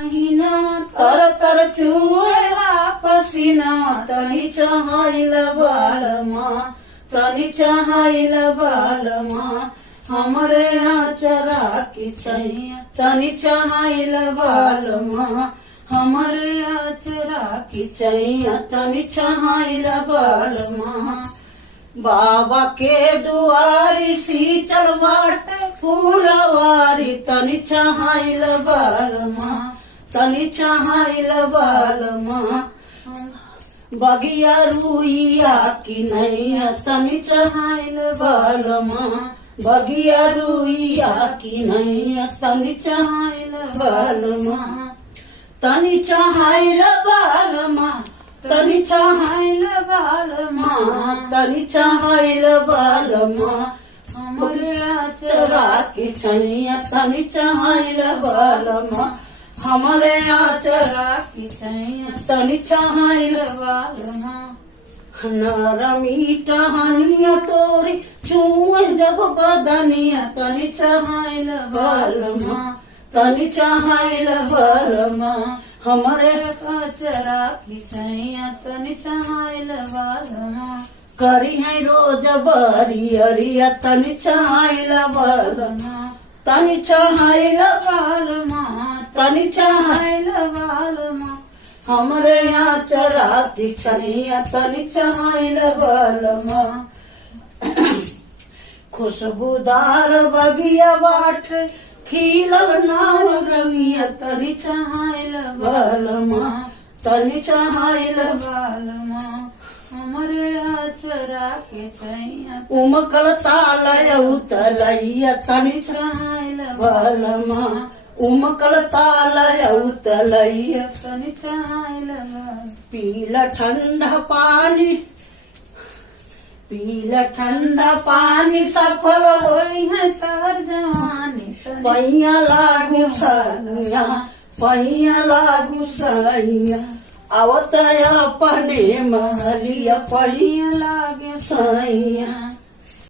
महीना तर तर चुएला पसीना तनी चहाइल बालमा तनी चहाइल बालमा हमरे आचरा की छैया तनी चहाइल बालमा हमरे आचरा की छैया तनी चहाइल बालमा बाबा के दुआरी शीतल बाटे फूलवारी तनी चहाइल बालमा तनी चहाइल बालमा बगिया रुइया की नैया तनी चहाइल बालमा बगिया रुइया की नैया तनी चहाइल बालमा तनी चहाइल बालमा तनी चहाइल बालमा तनी चहाइल बालमा हमरे आचरा की छैया तनी चहाइल बालमा हमरे आचरा की छैया तनी चहाइल बालमा नरमी टहनिया तोरी छुए जब बदनिया तनी चहाइल बालमा तनी चहाइल बालमा हमरे आचरा की छैया तनी चहाइल बालमा करी है रोज बरी अरिया तनी चहाइल बालमा तनी चहाइल बालमा तनी चहाइल बालमा हमरे आचरा की छैया तनी चहाइल बालमा खुशबूदार बगिया बाट खिलल नाव रंगिया तनी चहाइल बालमा तनी चहाइल बालमा हमरे आचरा के छैया उमकल तालय उतलैया तनी चहाइल बालमा उमकल तालय उतलैया तनी चहाइल पीला ठंडा पानी पीला ठंडा पानी सफल होई है तार जवानी पैया लागू सैया पैया लागू सैया आवत अपने महलिया पैया लागे सैया